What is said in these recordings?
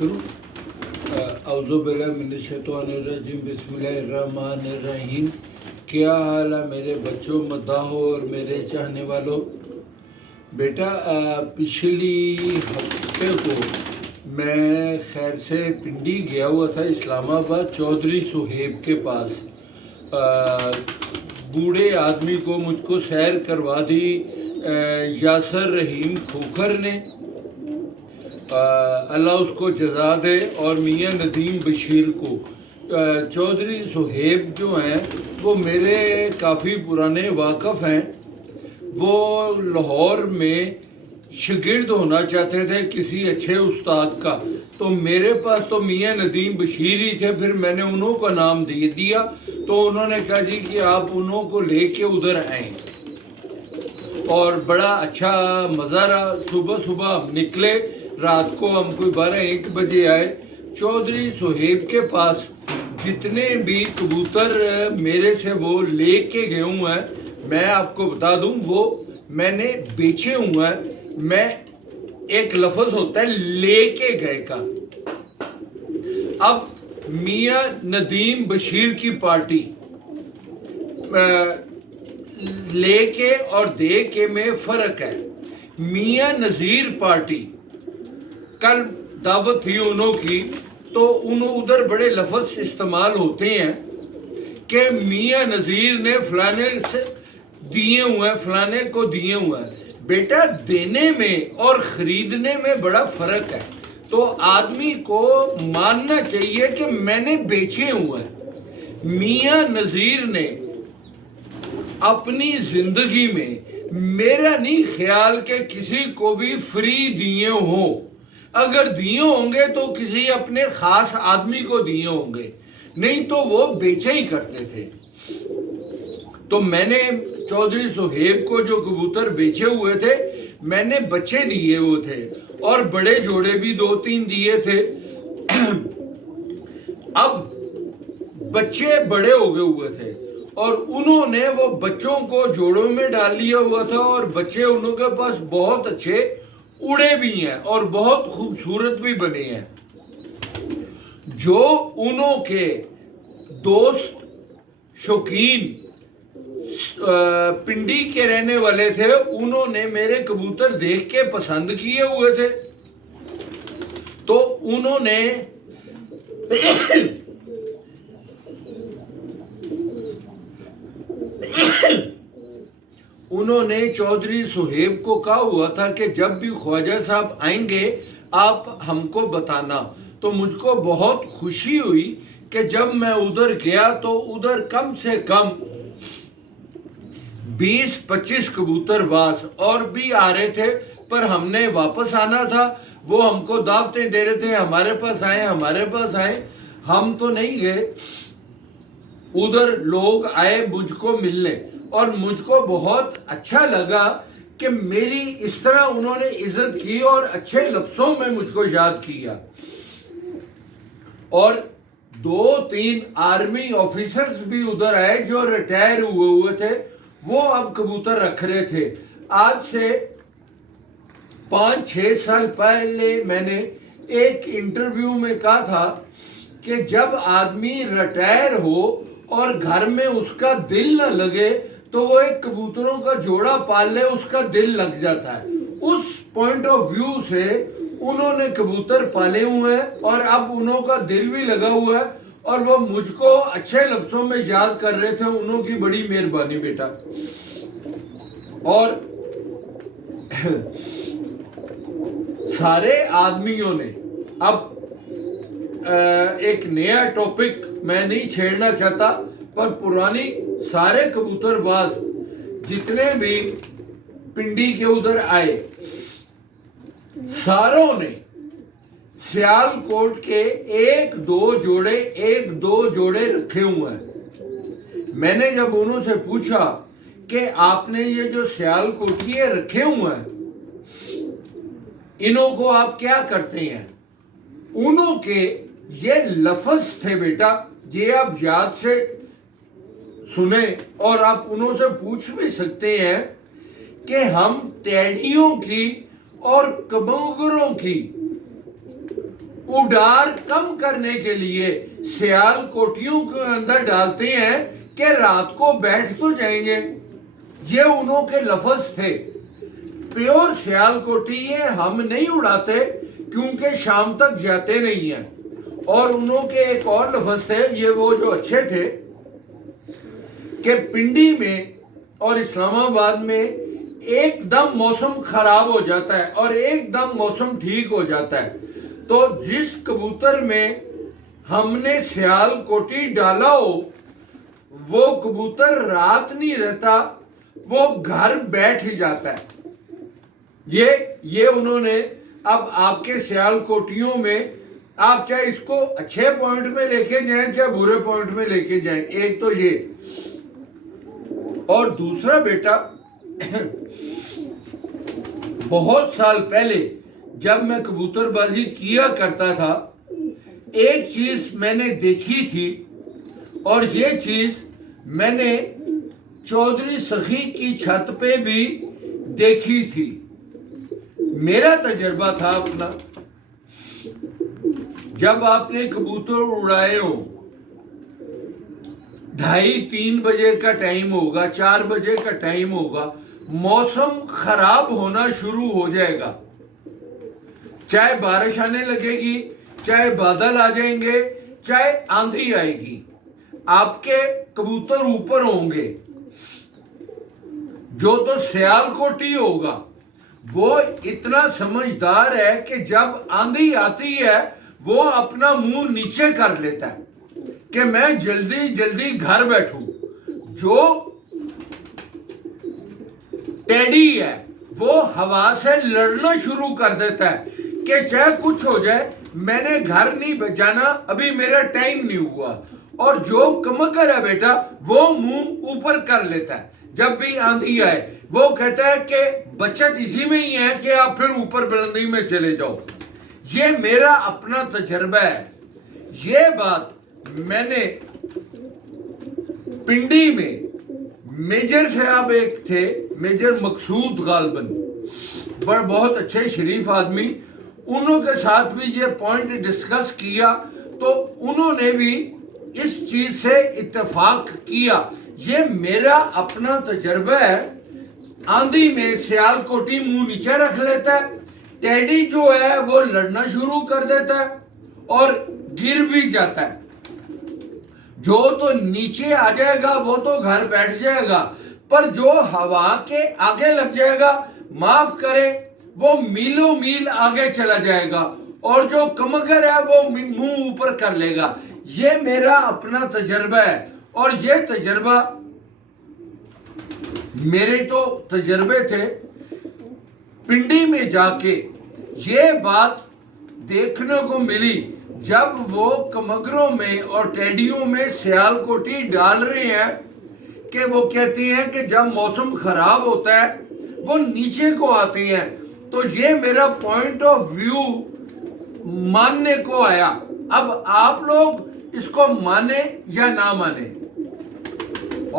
शुरू औज़ुबिल्लाहिमिनश्शैतानिर्रजीम बिस्मिल्लाहिर्रहमानिर्रहीम। क्या हाल है मेरे बच्चों, मद्दाहों और मेरे चाहने वालों। बेटा पिछली हफ्ते को मैं खैर से पिंडी गया हुआ था इस्लामाबाद, चौधरी सुहेब के पास। बूढ़े आदमी को मुझको सैर करवा दी यासर रहीम खोखर ने, अल्लाह उसको जज़ा दे, और मियाँ नदीम बशीर को। चौधरी सुहेब जो हैं वो मेरे काफ़ी पुराने वाकफ़ हैं। वो लाहौर में शागिर्द होना चाहते थे किसी अच्छे उस्ताद का, तो मेरे पास तो मियाँ नदीम बशीर ही थे। फिर मैंने उन्हों का नाम दे दिया, तो उन्होंने कहा जी कि आप उन्हों को लेके उधर आएँ, और बड़ा अच्छा मज़ा रहा। सुबह सुबह हम निकले, रात को हम कोई 12-1 बजे आए। चौधरी सुहेब के पास जितने भी कबूतर मेरे से वो लेके गए हुए हैं, मैं आपको बता दूं वो मैंने बेचे हुए हैं। मैं एक लफ्ज़ होता है लेके गए का। अब मियाँ नदीम बशीर की पार्टी लेके और दे के में फ़र्क है। मियाँ नज़ीर पार्टी कल दावत थी उन्हों की, तो उधर बड़े लफ्ज़ इस्तेमाल होते हैं कि मियाँ नज़ीर ने फलाने से दिए हुए हैं, फलाने को दिए हुए हैं। बेटा देने में और ख़रीदने में बड़ा फ़र्क है। तो आदमी को मानना चाहिए कि मैंने बेचे हुए हैं। मियाँ नज़ीर ने अपनी ज़िंदगी में मेरा नहीं ख्याल कि किसी को भी फ्री दिए हों। अगर दिए होंगे तो किसी अपने ख़ास आदमी को दिए होंगे, नहीं तो वो बेचे ही करते थे। तो मैंने चौधरी सुहेब को जो कबूतर बेचे हुए थे, मैंने बच्चे दिए हुए थे, और बड़े जोड़े भी 2-3 दिए थे। अब बच्चे बड़े हो गए हुए थे, और उन्होंने वो बच्चों को जोड़ों में डाल लिया हुआ था, और बच्चे उनके पास बहुत अच्छे उड़े भी हैं और बहुत खूबसूरत भी बने हैं। जो उन्हों के दोस्त शौकीन पिंडी के रहने वाले थे, उन्होंने मेरे कबूतर देख के पसंद किए हुए थे, तो उन्होंने चौधरी सुहेब को कहा हुआ था कि जब भी ख्वाजा साहब आएंगे आप हमको बताना। तो मुझको बहुत खुशी हुई कि जब मैं उधर गया तो उधर कम से कम 20-25 कबूतरबाज और भी आ रहे थे, पर हमने वापस आना था। वो हमको दावतें दे रहे थे, हमारे पास आए, हमारे पास आए। हम तो नहीं गए, उधर लोग आए मुझको मिलने, और मुझको बहुत अच्छा लगा कि मेरी इस तरह उन्होंने इज्जत की और अच्छे लफ्ज़ों में मुझको याद किया। और 2-3 आर्मी ऑफिसर्स भी उधर आए जो रिटायर हुए थे, वो अब कबूतर रख रहे थे। आज से 5-6 साल पहले मैंने एक इंटरव्यू में कहा था कि जब आदमी रिटायर हो और घर में उसका दिल न लगे, तो वो एक कबूतरों का जोड़ा पाल ले, उसका दिल लग जाता है। उस पॉइंट ऑफ व्यू से उन्होंने कबूतर पाले हुए हैं, और अब उन्हों का दिल भी लगा हुआ है, और वो मुझको अच्छे लफ्ज़ों में याद कर रहे थे। उन्हों की बड़ी मेहरबानी बेटा। और सारे आदमियों ने अब एक नया टॉपिक मैं नहीं छेड़ना चाहता, पर पुरानी सारे कबूतरबाज जितने भी पिंडी के उधर आए, सारों ने सियालकोट के 1-2 जोड़े रखे हुए हैं। मैंने जब उन्होंने पूछा कि आपने ये जो सियालकोटिये रखे हुए हैं, इन्हों को आप क्या करते हैं, उन्हों के ये लफ्ज़ थे बेटा, ये आप याद से सुने, और आप उन्हों से पूछ भी सकते हैं कि हम टेढ़ियों की और कबूतरों की اڈار کم کرنے کے لیے سیال کوٹیوں کے اندر ڈالتے ہیں کہ رات کو بیٹھ تو جائیں گے. یہ انہوں کے لفظ تھے. پیور سیال کوٹی یہ ہم نہیں اڑاتے کیونکہ شام تک جاتے نہیں ہیں. اور انہوں کے ایک اور لفظ تھے, یہ وہ جو اچھے تھے, کہ پنڈی میں اور اسلام آباد میں ایک دم موسم خراب ہو جاتا ہے اور ایک دم موسم ٹھیک ہو جاتا ہے. تو جس کبوتر میں ہم نے سیال کوٹی ڈالا ہو وہ کبوتر رات نہیں رہتا, وہ گھر بیٹھ ہی جاتا ہے. یہ انہوں نے اب آپ کے سیال کوٹیوں میں آپ چاہے اس کو اچھے پوائنٹ میں لے کے جائیں چاہے برے پوائنٹ میں لے کے جائیں. ایک تو یہ, اور دوسرا بیٹا بہت سال پہلے جب میں کبوتر بازی کیا کرتا تھا ایک چیز میں نے دیکھی تھی, اور یہ چیز میں نے چودھری سخی کی چھت پہ بھی دیکھی تھی. میرا تجربہ تھا اپنا, جب آپ نے کبوتر اڑائے ہو 2:30-3 بجے کا ٹائم ہوگا, 4 بجے کا ٹائم ہوگا, موسم خراب ہونا شروع ہو جائے گا. چاہے بارش آنے لگے گی, چاہے بادل آ جائیں گے, چاہے آندھی آئے گی, آپ کے کبوتر اوپر ہوں گے. جو تو سیال کوٹی ہوگا وہ اتنا سمجھدار ہے کہ جب آندھی آتی ہے وہ اپنا منہ نیچے کر لیتا ہے کہ میں جلدی جلدی گھر بیٹھوں. جو ٹیڈی ہے وہ ہوا سے لڑنا شروع کر دیتا ہے کہ چاہے کچھ ہو جائے میں نے گھر نہیں جانا, ابھی میرا ٹائم نہیں ہوا. اور جو کمکر ہے بیٹا وہ منہ اوپر کر لیتا ہے جب بھی آندھی آئے. وہ کہتا ہے کہ بچت اسی میں ہی ہے کہ آپ پھر اوپر بلندی میں چلے جاؤ. یہ میرا اپنا تجربہ ہے. یہ بات میں نے پنڈی میں میجر صاحب ایک تھے, میجر مقصود غالباً, بہت اچھے شریف آدمی, انہوں کے ساتھ بھی یہ پوائنٹ ڈسکس کیا تو انہوں نے بھی اس چیز سے اتفاق کیا. یہ میرا اپنا تجربہ ہے. آندھی میں سیال کوٹی منہ نیچے رکھ لیتا ہے, ٹیڈی جو ہے وہ لڑنا شروع کر دیتا ہے اور گر بھی جاتا ہے. جو تو نیچے آ جائے گا وہ تو گھر بیٹھ جائے گا, پر جو ہوا کے آگے لگ جائے گا معاف کرے وہ میلوں میل آگے چلا جائے گا, اور جو کمگر ہے وہ منہ اوپر کر لے گا. یہ میرا اپنا تجربہ ہے. اور یہ تجربہ میرے تو تجربے تھے. پنڈی میں جا کے یہ بات دیکھنے کو ملی جب وہ کمگروں میں اور ٹیڈیوں میں سیال کوٹی ڈال رہے ہیں کہ وہ کہتے ہیں کہ جب موسم خراب ہوتا ہے وہ نیچے کو آتے ہیں. تو یہ میرا پوائنٹ آف ویو ماننے کو آیا. اب آپ لوگ اس کو مانے یا نہ مانے.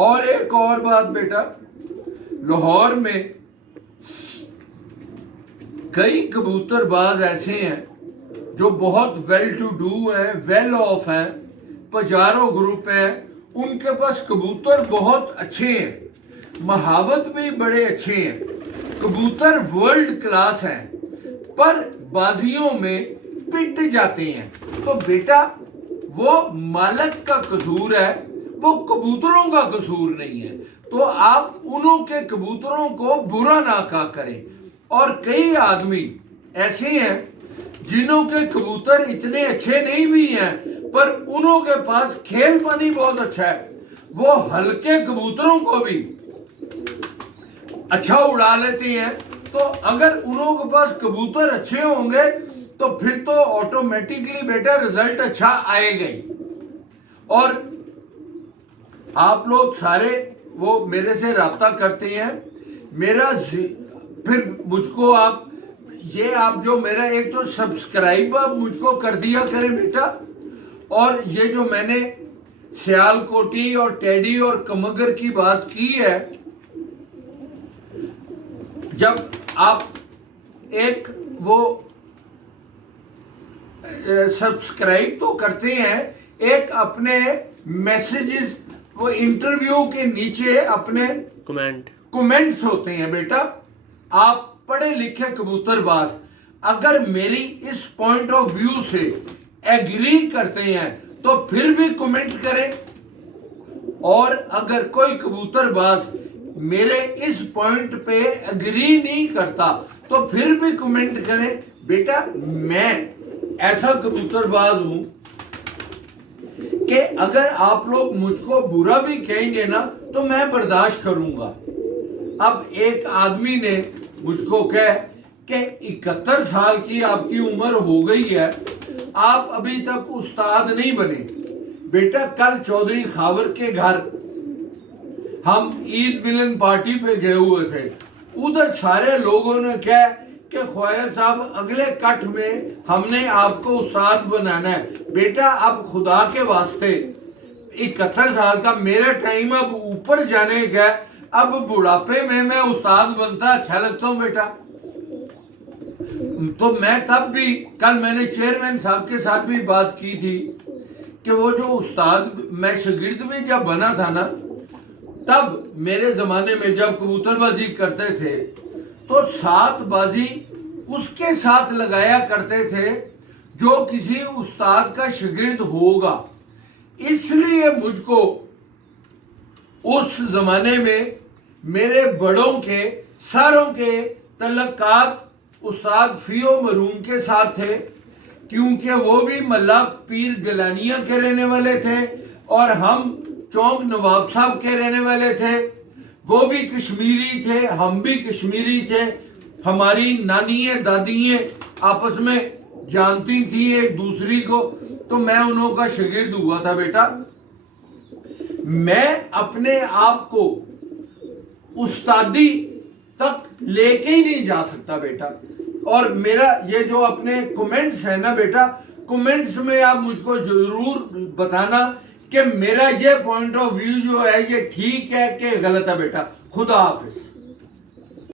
اور ایک اور بات بیٹا, لاہور میں کئی کبوتر باز ایسے ہیں جو بہت ویل ٹو ڈو ہیں, ویل آف ہیں, پجارو گروپ ہیں, ان کے پاس کبوتر بہت اچھے ہیں, مہاوت بھی بڑے اچھے ہیں, کبوتر ورلڈ کلاس ہیں, پر بازیوں میں پٹ جاتے ہیں. تو بیٹا وہ مالک کا قصور ہے, وہ کبوتروں کا قصور نہیں ہے. تو آپ انہوں کے کبوتروں کو برا نہ کہا کریں. اور کئی آدمی ایسے ہیں جنہوں کے کبوتر اتنے اچھے نہیں بھی ہیں پر انہوں کے پاس کھیل پانی بہت اچھا ہے, وہ ہلکے کبوتروں کو بھی اچھا اڑا لیتے ہیں. تو اگر انہوں کے پاس کبوتر اچھے ہوں گے تو پھر تو آٹومیٹکلی بیٹا رزلٹ اچھا آئے گا ہی. اور آپ لوگ سارے وہ میرے سے رابطہ کرتے ہیں, میرا پھر مجھ کو آپ جو میرا ایک تو سبسکرائب آپ مجھ کو کر دیا کریں بیٹا. اور یہ جو میں نے سیال کوٹی اور ٹیڈی اور کمگر کی بات کی ہے, جب آپ ایک وہ सब्सक्राइब तो करते हैं, एक अपने मैसेजेस वो इंटरव्यू के नीचे अपने कमेंट्स होते हैं। बेटा आप पढ़े लिखे कबूतरबाज अगर मेरी इस पॉइंट ऑफ व्यू से एग्री करते हैं तो फिर भी कमेंट करें, और अगर कोई कबूतरबाज मेरे इस पॉइंट पे एग्री नहीं करता तो फिर भी कमेंट करें। बेटा मैं ऐसा कबूतरबाज हूं कि अगर आप लोग मुझको बुरा भी कहेंगे ना तो मैं बर्दाश्त करूंगा। अब एक आदमी ने मुझको कहा कि 71 साल की आपकी उम्र हो गई है, आप अभी तक उस्ताद नहीं बने। बेटा कल चौधरी खावर के घर हम ईद मिलन पार्टी पे गए हुए थे, उधर सारे लोगों ने कहा कि ख्वाजा साहब अगले कट में हमने आपको उस्ताद बनाना है। बेटा अब खुदा के वास्ते 71 साल का मेरा टाइम अब ऊपर जाने का, अब बुढ़ापे में मैं उस्ताद बनता अच्छा लगता हूँ बेटा। तो मैं तब भी, कल मैंने चेयरमैन साहब के साथ भी बात की थी कि वो जो उस्ताद मैं शागिर्द में जब बना था ना, तब मेरे ज़माने में जब कबूतरबाजी करते थे तो 7 बाजी उसके साथ लगाया करते थे जो किसी उस्ताद का शागिर्द होगा। इसलिए मुझको उस ज़माने में मेरे बड़ों के सारों के तल्लुकात उस्ताद फियो मरूम के साथ थे, क्योंकि वो भी मल्ला पीर गलानिया के रहने वाले थे और हम चौक नवाब साहब के रहने वाले थे। वो भी कश्मीरी थे, हम भी कश्मीरी थे, हमारी नानियाँ दादियाँ आपस में जानती थी एक दूसरी को, तो मैं उन्हों का शागिर्द हुआ था। बेटा मैं अपने आप को उस्तादी तक लेके ही नहीं जा सकता बेटा। और मेरा ये जो अपने कमेंट्स है ना बेटा, कमेंट्स में आप मुझको जरूर बताना कि मेरा ये पॉइंट ऑफ व्यू जो है ये ठीक है कि गलत है बेटा। खुदा हाफिज।